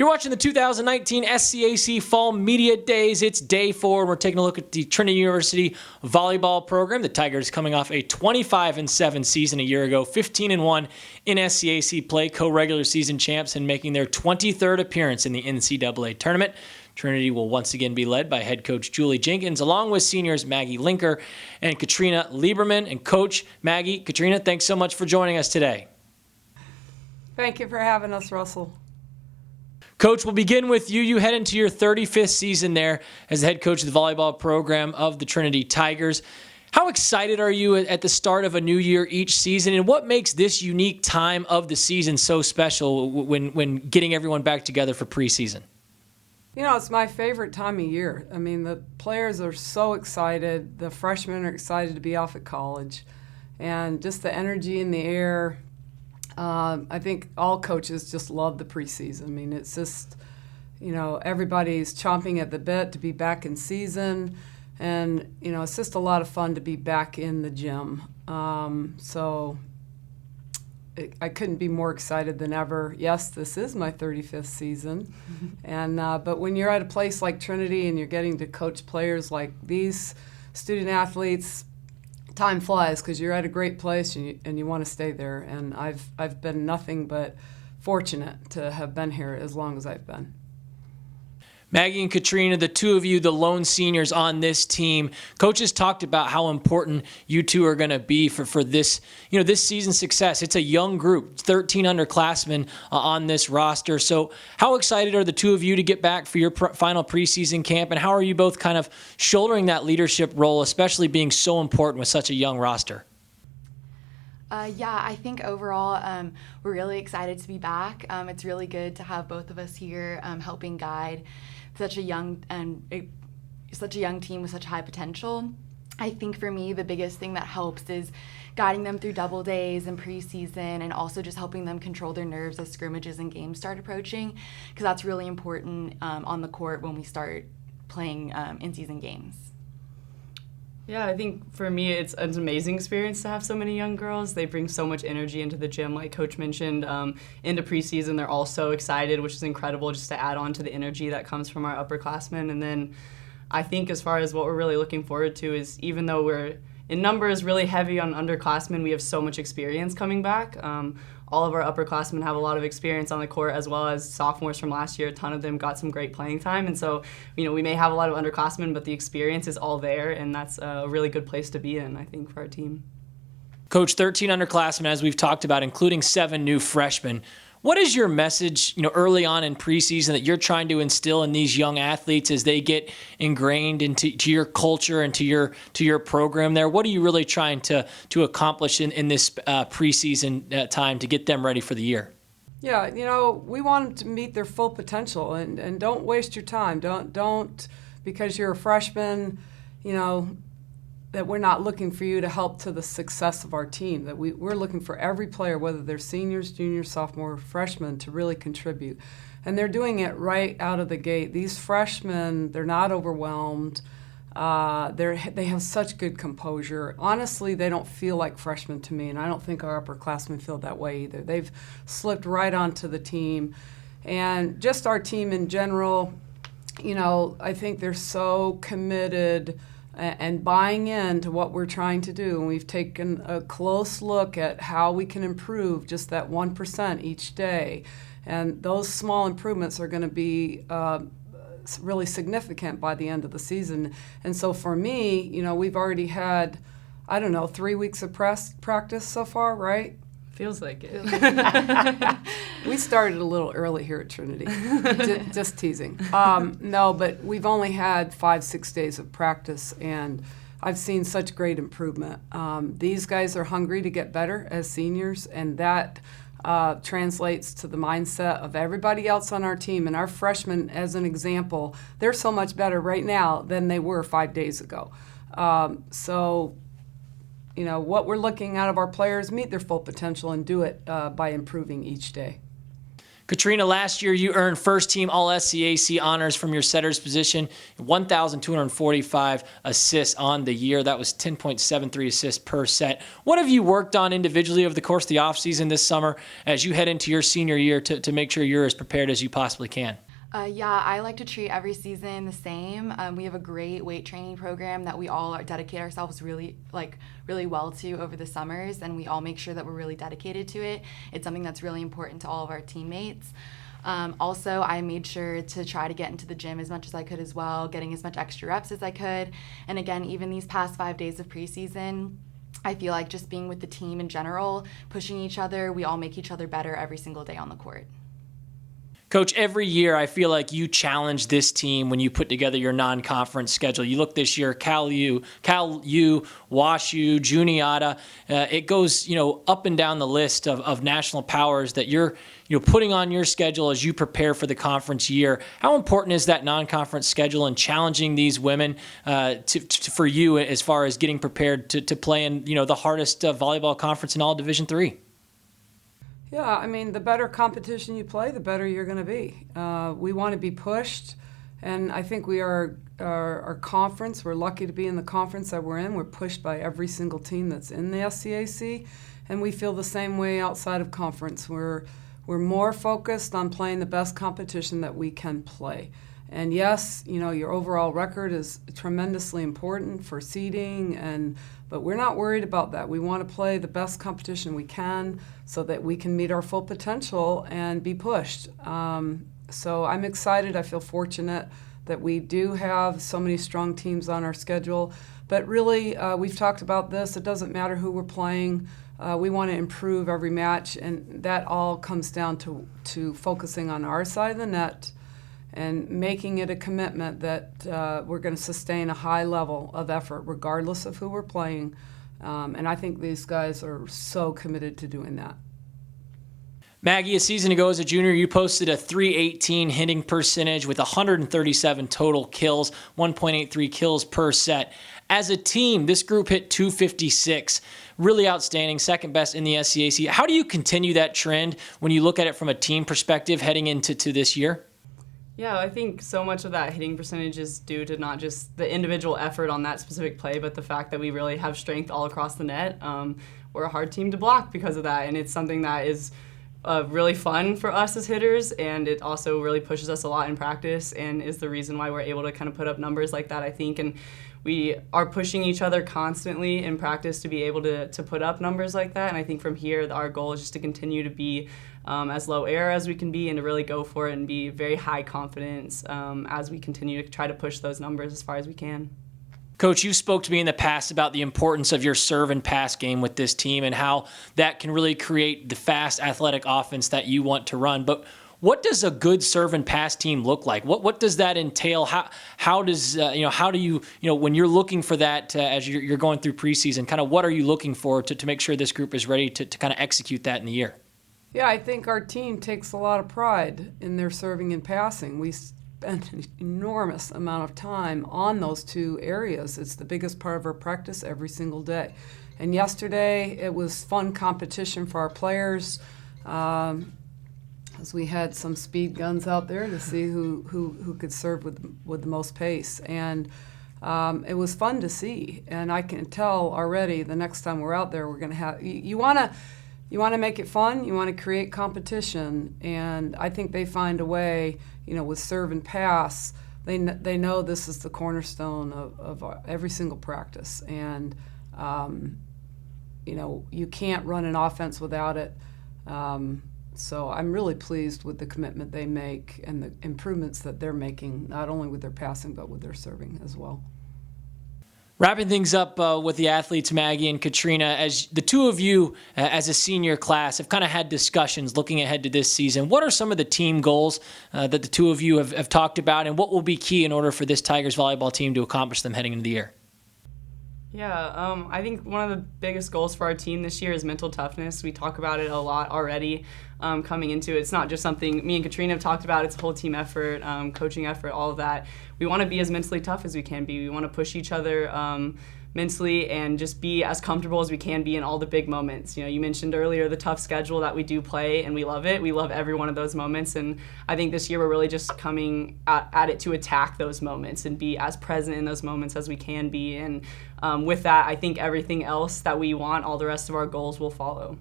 You're watching the 2019 SCAC Fall Media Days. It's day 4. We're taking a look at the Trinity University volleyball program. The Tigers coming off a 25-7 season a year ago, 15-1 in SCAC play, co-regular season champs, and making their 23rd appearance in the NCAA tournament. Trinity will once again be led by head coach Julie Jenkins, along with seniors Maggi Linker and Katrina Lieberman. And Coach Maggi, Catrina, thanks so much for joining us today. Thank you for having us, Russell. Coach, we'll begin with you. You head into your 35th season there as the head coach of the volleyball program of the Trinity Tigers. How excited are you at the start of a new year each season, and what makes this unique time of the season so special when getting everyone back together for preseason? You know, it's my favorite time of year. I mean, the players are so excited. The freshmen are excited to be off at college, and just the energy in the air. I think all coaches just love the preseason. I mean, it's just, you know, everybody's chomping at the bit to be back in season. And, you know, it's just a lot of fun to be back in the gym. I couldn't be more excited than ever. Yes, this is my 35th season. But when you're at a place like Trinity and you're getting to coach players like these student athletes, time flies because you're at a great place and you want to stay there. And I've been nothing but fortunate to have been here as long as I've been. Maggi and Katrina, the two of you, the lone seniors on this team, coaches talked about how important you two are going to be for this, this season's success. It's a young group, 13 underclassmen on this roster. So how excited are the two of you to get back for your final preseason camp, and how are you both kind of shouldering that leadership role, especially being so important with such a young roster? I think overall we're really excited to be back. It's really good to have both of us here helping guide such a young team with such high potential. I think for me the biggest thing that helps is guiding them through double days and preseason, and also just helping them control their nerves as scrimmages and games start approaching, because that's really important on the court when we start playing in-season games. Yeah, I think for me it's an amazing experience to have so many young girls. They bring so much energy into the gym, like Coach mentioned. Into preseason, they're all so excited, which is incredible, just to add on to the energy that comes from our upperclassmen. And then I think as far as what we're really looking forward to is, even though we're in numbers really heavy on underclassmen, we have so much experience coming back. All of our upperclassmen have a lot of experience on the court, as well as sophomores from last year. A ton of them got some great playing time. And so, we may have a lot of underclassmen, but the experience is all there, and that's a really good place to be in, I think, for our team. Coach, 13 underclassmen, as we've talked about, including 7 new freshmen. What is your message, early on in preseason that you're trying to instill in these young athletes as they get ingrained into your culture and to your program there? What are you really trying to accomplish in this preseason time to get them ready for the year? Yeah, we want them to meet their full potential, and don't waste your time. Don't because you're a freshman, that we're not looking for you to help to the success of our team, that we're looking for every player, whether they're seniors, juniors, sophomore, freshmen, to really contribute. And they're doing it right out of the gate. These freshmen, they're not overwhelmed. They have such good composure. Honestly, they don't feel like freshmen to me, and I don't think our upperclassmen feel that way either. They've slipped right onto the team. And just our team in general, I think they're so committed and buying into what we're trying to do. And we've taken a close look at how we can improve just that 1% each day. And those small improvements are going to be really significant by the end of the season. And so for me, we've already had, 3 weeks of practice so far, right? Feels like it. We started a little early here at Trinity. Just teasing. No, but we've only had 5-6 days of practice, and I've seen such great improvement. These guys are hungry to get better as seniors, and that translates to the mindset of everybody else on our team. And our freshmen, as an example, they're so much better right now than they were 5 days ago. What we're looking out of our players, meet their full potential and do it by improving each day. Katrina, last year you earned first-team All-SCAC honors from your setter's position, 1,245 assists on the year. That was 10.73 assists per set. What have you worked on individually over the course of the offseason this summer as you head into your senior year to make sure you're as prepared as you possibly can? Yeah, I like to treat every season the same. We have a great weight training program that we all dedicate ourselves really well to over the summers, and we all make sure that we're really dedicated to it. It's something that's really important to all of our teammates. Also, I made sure to try to get into the gym as much as I could as well, getting as much extra reps as I could. And again, even these past 5 days of preseason, I feel like just being with the team in general, pushing each other, we all make each other better every single day on the court. Coach, every year I feel like you challenge this team when you put together your non-conference schedule. You look this year, Cal U, Wash U, Juniata. It goes, up and down the list of national powers that you're putting on your schedule as you prepare for the conference year. How important is that non-conference schedule and challenging these women for you as far as getting prepared to play in the hardest volleyball conference in all Division III? Yeah, I mean, the better competition you play, the better you're going to be. We want to be pushed, and I think we are our conference. We're lucky to be in the conference that we're in. We're pushed by every single team that's in the SCAC, and we feel the same way outside of conference. We're more focused on playing the best competition that we can play. And yes, your overall record is tremendously important for seeding, but we're not worried about that. We want to play the best competition we can so that we can meet our full potential and be pushed. So I'm excited. I feel fortunate that we do have so many strong teams on our schedule. But really, we've talked about this. It doesn't matter who we're playing. We want to improve every match, and that all comes down to focusing on our side of the net and making it a commitment that we're going to sustain a high level of effort regardless of who we're playing. And I think these guys are so committed to doing that. Maggie, a season ago as a junior, you posted a .318 hitting percentage with 137 total kills, 1.83 kills per set. As a team, this group hit .256. Really outstanding, second best in the SCAC. How do you continue that trend when you look at it from a team perspective heading into this year? Yeah, I think so much of that hitting percentage is due to not just the individual effort on that specific play, but the fact that we really have strength all across the net. We're a hard team to block because of that, and it's something that is really fun for us as hitters, and it also really pushes us a lot in practice and is the reason why we're able to kind of put up numbers like that, I think. And we are pushing each other constantly in practice to be able to put up numbers like that, and I think from here our goal is just to continue to be as low error as we can be and to really go for it and be very high confidence as we continue to try to push those numbers as far as we can. Coach, you spoke to me in the past about the importance of your serve and pass game with this team and how that can really create the fast athletic offense that you want to run. But what does a good serve and pass team look like? What does that entail? How do you when you're looking for that as you're going through preseason, kind of what are you looking for to make sure this group is ready to kind of execute that in the year? Yeah, I think our team takes a lot of pride in their serving and passing. We spend an enormous amount of time on those two areas. It's the biggest part of our practice every single day. And yesterday, it was fun competition for our players as we had some speed guns out there to see who could serve with the most pace. And it was fun to see. And I can tell already the next time we're out there, we're going to have – you want to make it fun. You want to create competition, and I think they find a way. With serve and pass, they know this is the cornerstone of every single practice, and you can't run an offense without it. So I'm really pleased with the commitment they make and the improvements that they're making, not only with their passing but with their serving as well. Wrapping things up with the athletes, Maggie and Catrina, as the two of you as a senior class have kind of had discussions looking ahead to this season, what are some of the team goals that the two of you have talked about, and what will be key in order for this Tigers volleyball team to accomplish them heading into the year? Yeah, I think one of the biggest goals for our team this year is mental toughness. We talk about it a lot already coming into it. It's not just something me and Catrina have talked about. It's a whole team effort, coaching effort, all of that. We want to be as mentally tough as we can be. We want to push each other mentally and just be as comfortable as we can be in all the big moments. You know, you mentioned earlier the tough schedule that we do play, and we love it. We love every one of those moments, and I think this year we're really just coming at it to attack those moments and be as present in those moments as we can be. And with that, I think everything else that we want, all the rest of our goals will follow.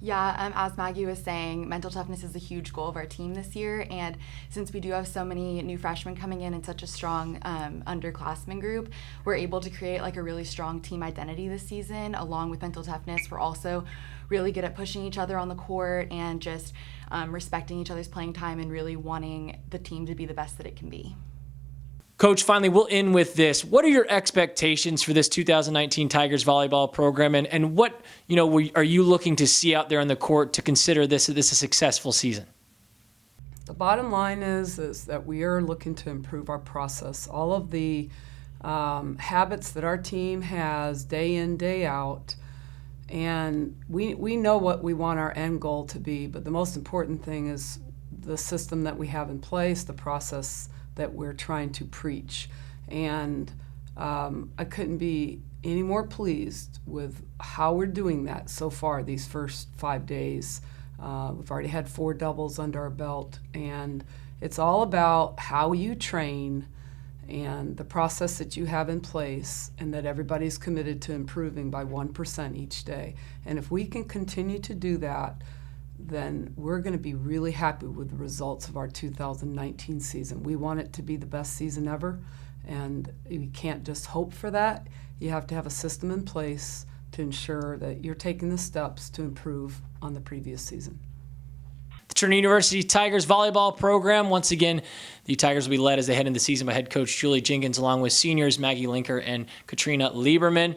Yeah, as Maggie was saying, mental toughness is a huge goal of our team this year, and since we do have so many new freshmen coming in and such a strong underclassmen group, we're able to create like a really strong team identity this season. Along with mental toughness, we're also really good at pushing each other on the court and just respecting each other's playing time and really wanting the team to be the best that it can be. Coach, finally, we'll end with this. What are your expectations for this 2019 Tigers volleyball program, and what are you looking to see out there on the court to consider this a successful season? The bottom line is that we are looking to improve our process. All of the habits that our team has day in, day out, and we know what we want our end goal to be, but the most important thing is the system that we have in place, the process that we're trying to preach. And I couldn't be any more pleased with how we're doing that so far these first 5 days. We've already had 4 doubles under our belt, and it's all about how you train and the process that you have in place, and that everybody's committed to improving by 1% each day. And if we can continue to do that, then we're going to be really happy with the results of our 2019 season. We want it to be the best season ever, and you can't just hope for that. You have to have a system in place to ensure that you're taking the steps to improve on the previous season. The Trinity University Tigers volleyball program. Once again, the Tigers will be led as they head into the season by head coach Julie Jenkins, along with seniors Maggi Linker and Katrina Lieberman.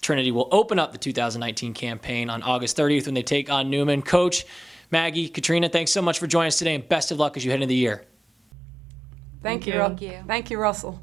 Trinity will open up the 2019 campaign on August 30th when they take on Newman. Coach, Maggie, Katrina, thanks so much for joining us today, and best of luck as you head into the year. Thank you. Thank you. Thank you, Russell.